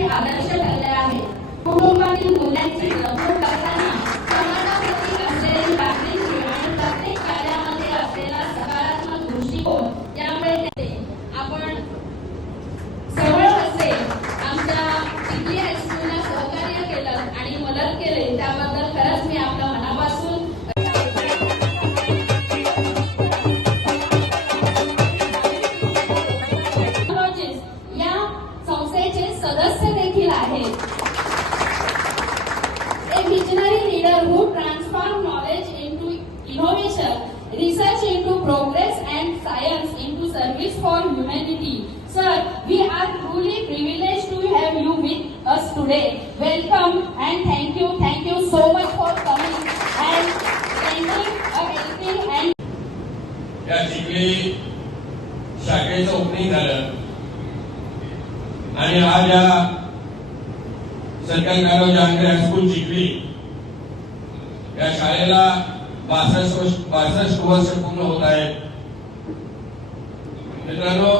आमच्यासाठी आदर्श ठरले आहे. कुटुंबातील मूल्यांची जपणूक करताना समाजाप्रती असलेली लागणीची आणि प्रत्येक कार्यामध्ये असलेला सकारात्मक दृष्टिकोन यामुळे आपण जवळ असे आमच्या चिखली हायस्कूलला सहकार्य केलं आणि मदत केली त्याबद्दल खरंच मी आपल्या मनापासून या संस्थेचे सदस्य देखील आहेत. A visionary leader who transforms knowledge into innovation, research into progress and science into service for humanity. Sir, we are truly privileged to have you with us today. Welcome and thank you so much for coming and lending a helping hand. या चिखली शाखेचं opening झालं आणि आज या सरकारी कारोबारी Jahangir high school Chikhli या शाळेला 62 वर्ष पूर्ण होत आहेत. मित्रांनो,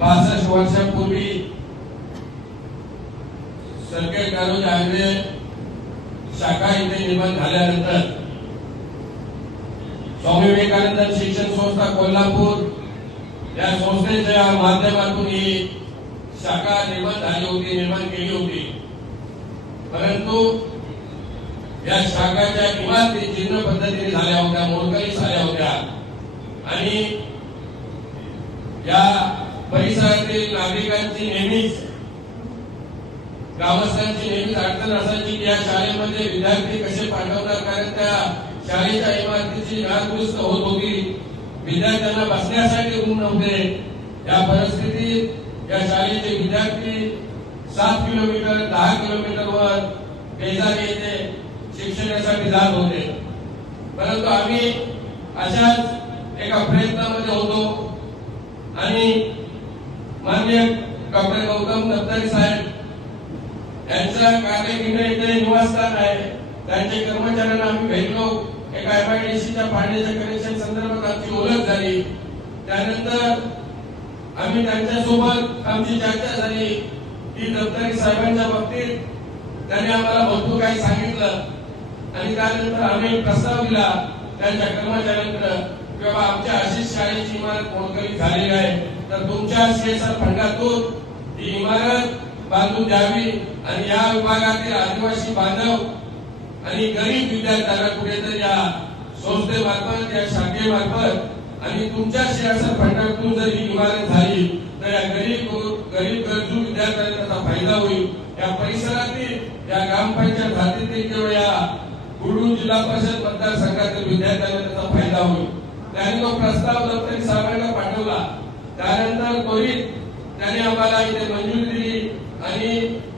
62 वर्षांपूर्वी सरकारी कारोबारी जहांगीर शाखा इथे निर्माण झाल्यानंतर स्वामी विवेकानंद शिक्षण संस्था कोल्हापूर या संस्थेच्या माध्यमातून ही शाखा निर्माण केली होती. परंतु या शाखाच्या इमारती जीर्ण पद्धतीने झाल्या होत्या, मोडकळीस झाल्या होत्या आणि या परिसरातील नागरिकांची नेहमीच ग्रामस्थांची नेहमीच अडचण असायची की या शाळेमध्ये विद्यार्थी कसे पाठवतात, कारण त्या शाळेच्या इमारतीची नादुरुस्त होत होती. विद्यार्थ्यांना बसण्यासाठी रूम नव्हते. या परिस्थितीत या शाळेचे विद्यार्थी 7 किलोमीटर 10 किलोमीटरवर बेजारी येथे शिक्षणासाठी जात होते. परंतु आम्ही अशाच एका प्रयत्नामध्ये होतो आणि माननीय डॉक्टर गौतम दत्तारी साहेब यांचा कारगिर्दीने इथे निवासस्थान आहे. त्यांच्या कर्मचाऱ्यांना आम्ही भेटलो. एका MIDCच्या पाण्याच्या कनेक्शन संदर्भात आमची ओळख झाली. त्यानंतर आम्ही त्यांच्यासोबत आमची चर्चा झाली की दत्तारी साहेबांच्या बाबतीत त्यांनी आम्हाला भरपूर काही सांगितलं आणि त्यानंतर आम्ही प्रस्ताव दिला त्यांच्या कर्मचाऱ्यांकडे की बाबा आमच्या अशीच शाळेची इमारत मोडकळीस झालेली आहे, तर तुमच्या CSR फंडातून ही इमारत बांधून द्यावी आणि या विभागातील आदिवासी बांधव आणि गरीब विद्यार्थ्यांना कुठेतरी या संस्थेमार्फत या शाखेमार्फत आणि तुमच्या CSR फंडातून जर ही इमारत झाली तर या गरीब गरजू विद्यार्थ्यांना त्याचा फायदा होईल. या परिसरातील या ग्रामपंचायत खात्यातील किंवा या बुलढाणा जिल्हा परिषद मतदारसंघातील विद्यार्थ्यांना त्याचा फायदा होईल. त्यांनी तो प्रस्ताव दत्तारी साहेबांना पाठवला. त्यानंतर त्वरित त्यांनी आम्हाला इथे मंजुरी दिली आणि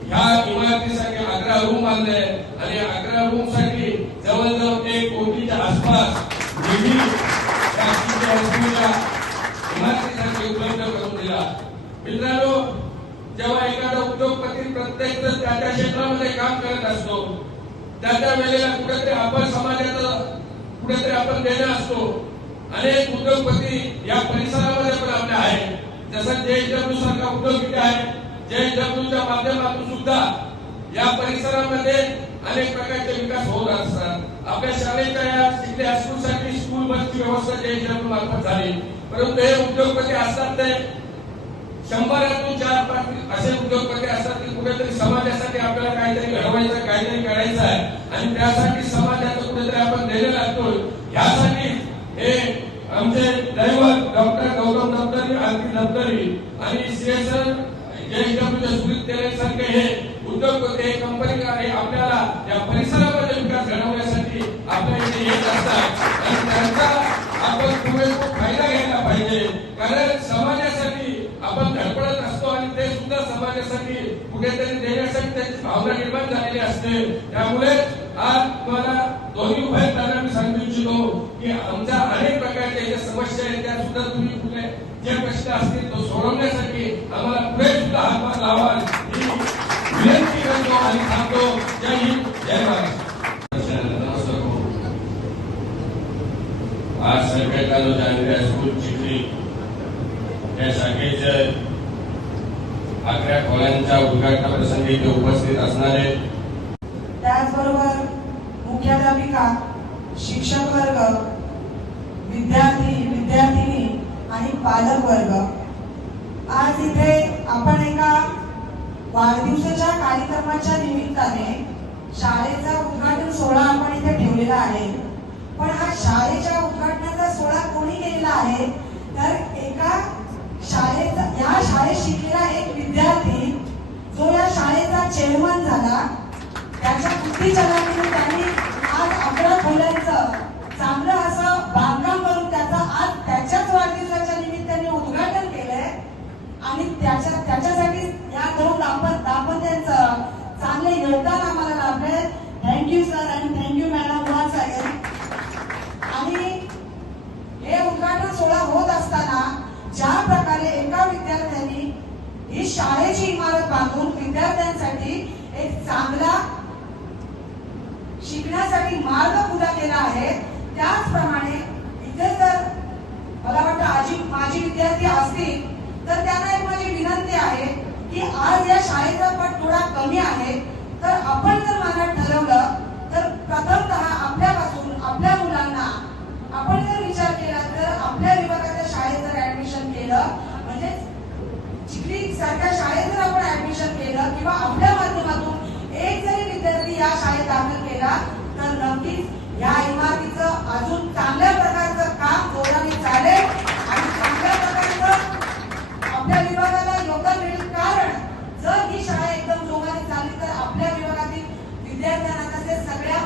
ह्या इमारतीसाठी 11 रूम बांधले आणि 11 रूम साठी जवळजवळ 1 कोटीच्या आसपास निधी इमारतीसाठी उपलब्ध करून दिला. मित्रांनो, जेव्हा एखादा उद्योगपती प्रत्येक जण त्याच्या क्षेत्रामध्ये काम करत असतो त्या वेळेला कुठेतरी आपण समाजाचं कुठेतरी आपण देणं असतो. अनेक उद्योगपती या परिसरामध्ये पण आपले आहेत. जसं JSW सारखा उद्योग इथे आहे. JSWच्या माध्यमातून सुद्धा या परिसरामध्ये अनेक प्रकारचे विकास होत असतात. आपल्या शाळेच्या या चिखली हायस्कूलसाठी स्कूल बसची व्यवस्था JSW मार्फत झाली. परंतु हे उद्योगपती असतात ते 100तून 4-5 असे उद्योगपती असतात की कुठेतरी समाजासाठी आपल्याला काहीतरी घडवायचं, काहीतरी करायचं आहे आणि त्यासाठी समाजाचं कुठेतरी आपण देणं लागतो. यासाठी हे आमचे दैवत डॉक्टर गौतम दत्तारी, आरती दत्तारी आणि CSR JSWच्या सुनील तेरे सारखे हे उद्योगपती कंपनी आपल्याला या परिसरामध्ये विकास घडवण्यासाठी आपल्या इथे येत असतात आणि त्यांचा आपण पुरेपूर फायदा घ्यायला पाहिजे. कारण समाजासाठी आपण धडपडत असतो आणि ते सुद्धा समाजासाठी कुठेतरी देण्यासाठी त्याची भावना निर्माण झालेली असते. त्यामुळे आज मला दोन्ही उभयतांना मी सांगू इच्छितो की आमच्या अनेक प्रकारच्या ज्या समस्या आहेत त्या सुद्धा तुम्ही कुठले जे प्रश्न असतील तो सोडवण्यासाठी आम्हाला पुढे सुद्धा हातभार लावा ही विनंती करतो आणि सांगतो. जय हिंद, जय महाराष्ट्र. आज सरकारी कारोबारी जहांगीर हायस्कूल चिखली या शाखेचे आकड्या खोल्यांच्या उद्घाटनाप्रसंगी ते उपस्थित असणार आहेत. त्याचबरोबर मुख्याध्यापिका, शिक्षक वर्ग, विद्यार्थी विद्यार्थिनी आणि पालक वर्ग, आज इथे आपण एका वाढदिवसाच्या कार्यक्रमाच्या निमित्ताने शाळेचा उद्घाटन सोहळा आपण इथे ठेवलेला आहे. पण हा शाळेच्या उद्घाटनाचा सोहळा कोणी केलेला आहे तर एका शाळेचा, या शाळेत शिकलेला एक विद्यार्थी जो या शाळेचा चेअरमन झाला, त्याच्या बुद्धीचलाने त्यांनी आज 11 खोल्यांचं चांगलं असं बांधकाम करून त्याचा आज त्याच्याच वाढदिवसाच्या निमित्ताने उद्घाटन केलंय. आणि त्याच्यासाठी या दोन दाम्पत्यांचं चांगले योगदान आम्हाला लाभले. थँक्यू सर आणि थँक्यू मॅडम वन्स अगेन. आणि हे उद्घाटन सोहळा होत असताना ज्या प्रकारे एका विद्यार्थ्यांनी ही शाळेची इमारत बांधून विद्यार्थ्यांसाठी एक चांगला शिकण्यासाठी मार्ग खुला केला आहे, त्याचप्रमाणे इथे जर मला वाटतं माझी विद्यार्थी असतील तर त्यांना एक माझी विनंती आहे की आज या शाळेचा पट थोडा कमी आहे, तर आपण जर मनात ठरवलं तर प्रथमतः आपल्यापासून आपल्या मुलांना आपण जर विचार केला तर आपल्या विभागाच्या शाळेत जर ऍडमिशन केलं, म्हणजे चिखली सारख्या शाळेत जर आपण ऍडमिशन केलं किंवा आपल्या माध्यमातून एक जरी विद्यार्थी या शाळेत दाखल केला तर नक्कीच या इमारतीचं अजून चांगल्या प्रकारचं काम जोराने चालेल आणि चांगल्या प्रकारचं आपल्या विभागाला योगदान मिळेल. कारण जर ही शाळा एकदम जोराने चालली तर आपल्या विभागातील विद्यार्थ्यांना तसेच सगळ्या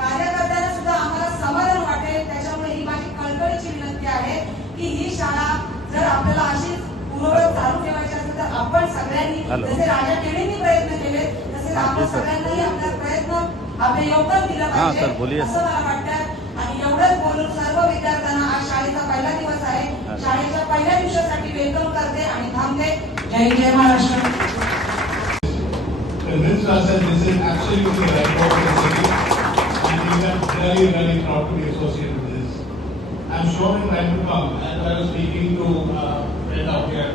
कार्यकर्त्यांना सुद्धा आम्हाला समाधान वाटेल. त्याच्यामुळे ही माझी कळकळीची विनंती आहे की ही शाळा जर आपल्याला अशीच पूर्ववत चालू ठेवायची असेल तर आपण सगळ्यांनी, जसे राजा केळींनी प्रयत्न केले तसे आपण सगळ्यांनाही आपला प्रयत्न, आपले योगदान दिलं पाहिजे असं मला वाटतं. आणि एवढंच बोलून सर्व विद्यार्थ्यांना आज शाळेचा पहिला दिवस आहे, शाळेच्या पहिल्या दिवसासाठी वेलकम करते आणि थांबते. जय जय Maharashtra. This is absolutely right for the city, and we are really proud to be associated with this. I'm sure in time to come, as I was speaking to friends out here,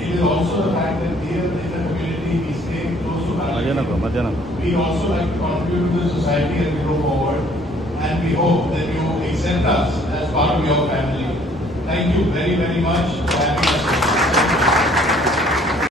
it is also the fact that here in the community we stay close to Rajasthan. We also like to contribute to the society as we go forward, and we hope that you accept us as part of your family. Thank you very, very much for having us.